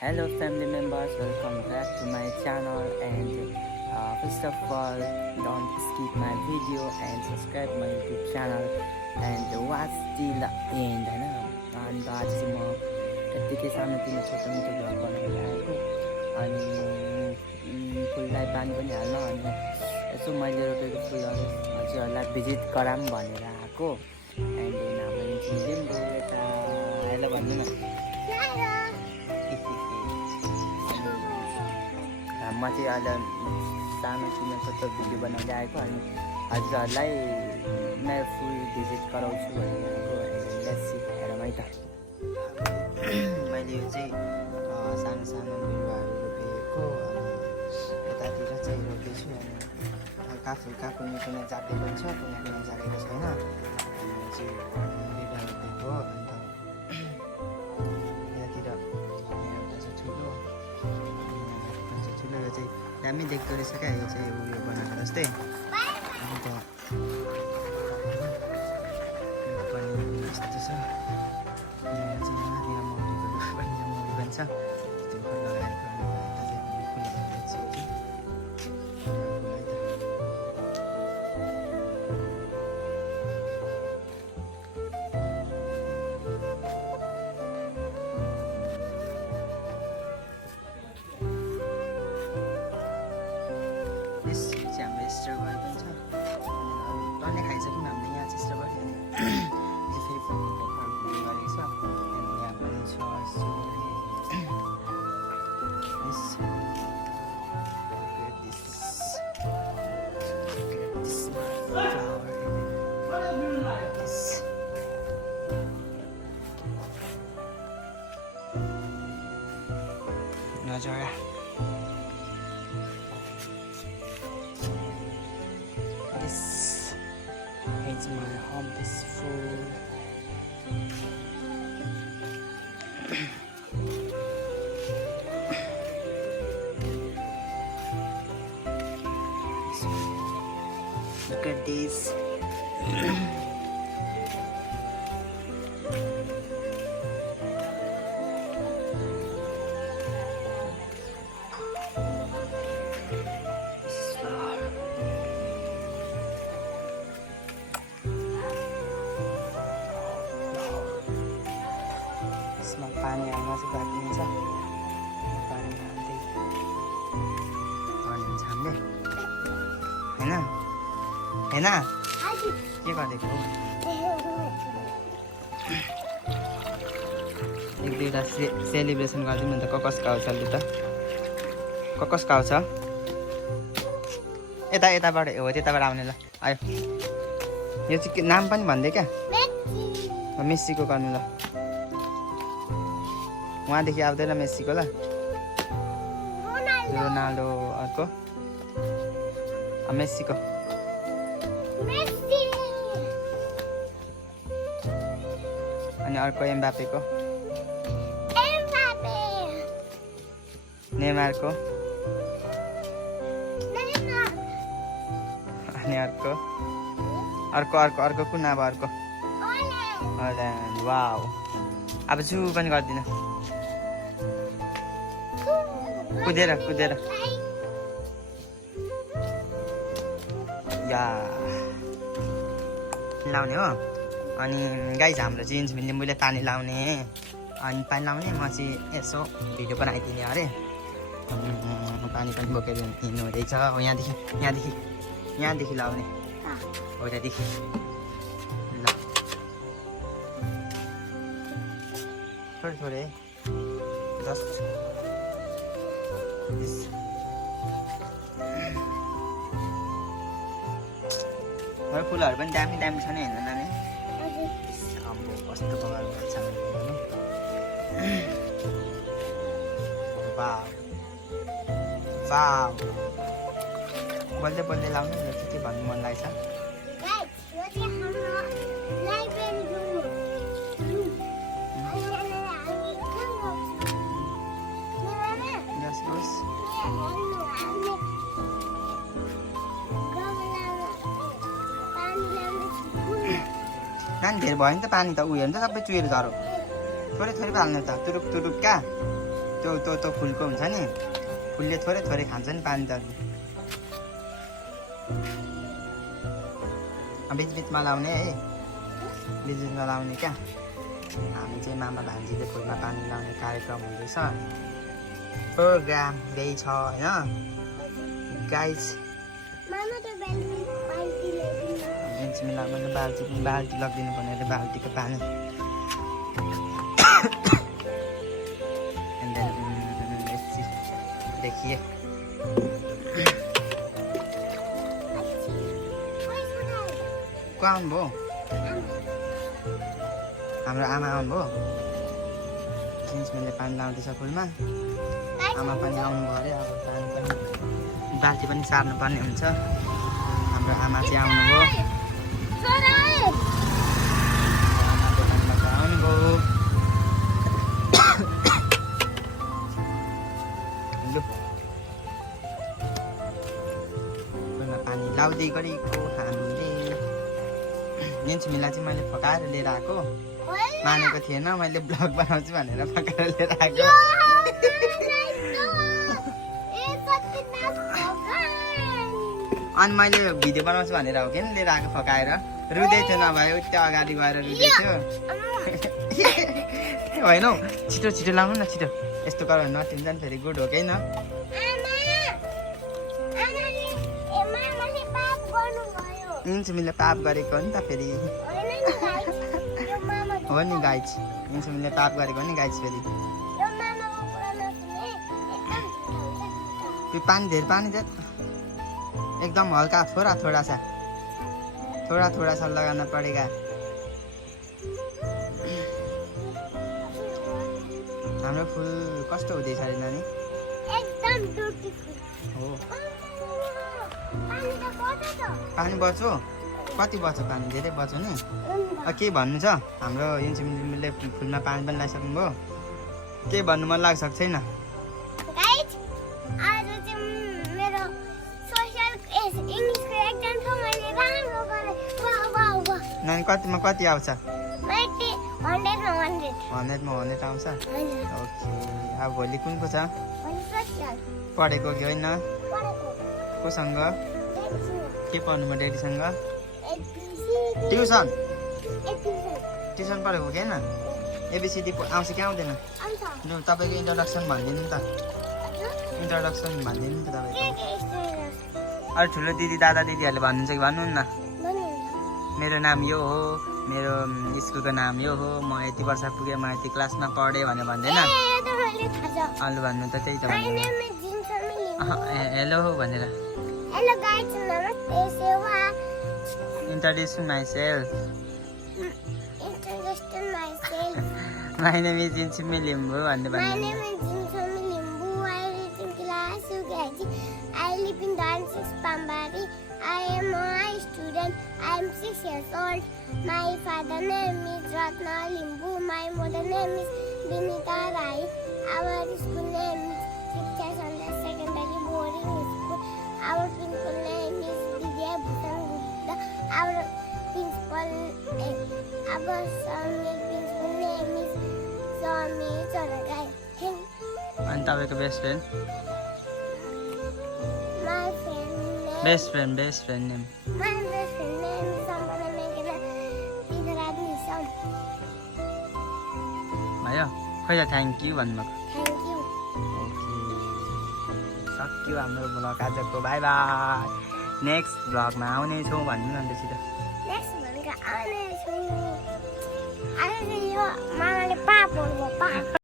Hello family members, welcome back to my channel and first of all don't skip my video and subscribe my YouTube channel and watch till the end हैन। अनि आज चाहिँ म यतिकै सानोतिनो छोटो मिठो भ्लग बनाएर आएको अनि फुललाई पानी पनि हाल्न अनि यसो मैले रोपेको फुलहरू हजुरहरूलाई भिजिट गराम भनेर आएको एन्ड हाम्रो इन्जिनियरिङ यता हेलो भन्नु न। म चाहिँ आज सानोतिनो छोटो भिडियो बनाउँदै आएको अनि हजुरहरूलाई मेरो फुल भिजिट गराउँछु भनेर आएको लेट्स सी हेरौँ है त। मैले यो चाहिँ सानो सानो बिरुवाहरू रोपेको अनि यतातिर चाहिँ रोपेछु अनि हल्का फुल्का कुनै कुनै जातेको छ कुनै कुनै जातेको छैन चाहिँ बिरुवा रोपेको। अन्त यतातिर एउटा छ ठुलो ठुलो यो चाहिँ दामी देख्दो रहेछ क्या यो चाहिँ उयो बनाएको जस्तै। अन्त यो पनि यस्तो छ मौरी भन्छ त्यो लगाएको हाम्रो स्ट्रबेरी पनि छ टन्नै खाइसक्यौँ हामीले यहाँ चाहिँ स्ट्रबेरी अनि फेरि फुलको गरेको छ अनि यहाँ पनि छ नजारा It's my home, this food. Look at this. पानी हाल्न चाहिँ बाँकी हुन्छ पानी हाल्दै गर्नुहुन्छ हामीले होइन होइन के गरेको हो एक दुईवटा सेलिब्रेसन गरिदिउँ नि त कसको आउँछ लु त कसको आउँछ यताबाट हो त्यताबाट आउने ल आयो यो चाहिँ नाम पनि भनिदियो क्या मेस्सीको गर्नु ल वहाँदेखि आउँदैन मेस्सीको ल रोनाल्डो अर्को मेस्सीको अनि अर्को एम्बापेको नेमारको अनि अर्को कुन अब अर्को वाउ अब जु पनि गर्दिनँ कुदेर या लाउने हो। अनि गाइज हाम्रो चाहिँ इन्जमिनले मैले पानी लाउने अनि पानी लाउने म चाहिँ यसो भिडियो बनाइदिने अरे पानी पनि बोकेर हिँड्नु हुँदैछ हो यहाँदेखि लाउने हो त्यहाँदेखि ल थोरै जस्ट फुलहरू पनि दामी छ नि होइन नानी अम्बो कस्तो प्रकारको छ वाउ बोल्दै लाउने यो चाहिँ के भन्नु मन लाग्छ नानी धेरै भयो नि त पानी त उयो नि त सबै चुहेर झरो थोरै पाल्नु त तुरुक क्या त्यो फुलको हुन्छ नि फुलले थोरै थोरै खान्छ नि पानी त बिच बिचमा लाउने है बिच बिचमा लाउने क्या हामी चाहिँ मामा भान्जीले फुलमा पानी लाउने कार्यक्रम हुँदैछ प्रोग्राम हुँदैछ होइन गाइस मैले बाल्टी लगिदिनु पर्ने अरे बाल्टीको पानी देखिए को आउनुभयो हाम्रो आमा आउनुभयो जिन्समेनले पानी लाउँदैछ फुलमा आमा पनि आउनुभयो अरे अब पानी पनि बाल्टी पनि सार्नु पर्ने हुन्छ हाम्रो आमा चाहिँ आउनुभयो आमा दोकानबाट आउनुभयो पानी लाउँदै गरेको हामीले निन्सुमीलाई चाहिँ मैले फकाएर लिएर आएको मानेको थिएन मैले ब्लग बनाउँछु भनेर फकाएर लिएर आएको अनि मैले भिडियो बनाउँछु भनेर हो कि लिएर आएको फकाएर रुँदै थियो नभए उता अगाडि गएर रुँदै थियो होइन हौ छिटो छिटो लाउनु न छिटो यस्तो गरेर नटिन्छ नि फेरि गुड हो कि न निन्सुमीले पाप गरेको हो नि त फेरि हो नि गाइज निन्सुमीले पाप गरेको हो नि गाइज फेरि पानी धेरै पानी दे एकदम हल्का थोड़ा थोड़ा सा लगाना पड़ेगा हाम्रो फुल कस्तो हुँदैछ अरे नानी एकदम ब्युटिफुल हो पानी बच्यो कति बच्यो पानी धेरै बच्यो नि के भन्नु छ हाम्रो निन्सुमीले फुलमा पानी पनि लगाइसक्नु भयो के भन्नु मन लाग्छ छैन नानी कतिमा कति आउँछ 100मा 100 आउँछ ओके अब भोलि कुनको छ पढेको कि होइन कोसँग के पढ्नुमा ड्याडीसँग ट्युसन पढेको कि होइन एबिसिडी आउँछ कि आउँदैन लु तपाईँको इन्ट्रोडक्सन भनिदिनु नि त इन्ट्रोडक्सन भनिदिनु नि त तपाईँको अरू ठुलो दिदी दादा दिदीहरूले भन्नुहुन्छ कि भन्नु न मेरो नाम यो हो मेरो स्कुलको नाम यो हो म यति वर्ष पुगेँ म यति क्लासमा पढेँ भनेर भन्दैन अलु भन्नु त त्यही त हेलो भनेर Introduce myself. My name is Jinsumi Limbu. My name is Jinsumi Limbu. I live in class UKG. I live in Dansis Pambari. I am a student. I am 6 years old. My father name is Ratna Limbu. My mother name is Binita Rai. Our school name is Shiksha Sandhya Secondary Boarding School. Our principal name is Vidya Bhutan Gupta. Our principal name is Swami Choragai. And तपाईँको best friend My friend name. Best friend name My best friend name is Sampana Megana Vidyaradni Sam. भयो खै त thank you भन्नुभएको Thank you. Okay सक्यो हाम्रो blog आजको by by next ब्लगमा आउनेछौँ भन्नु न अन्त सिधै Next one, I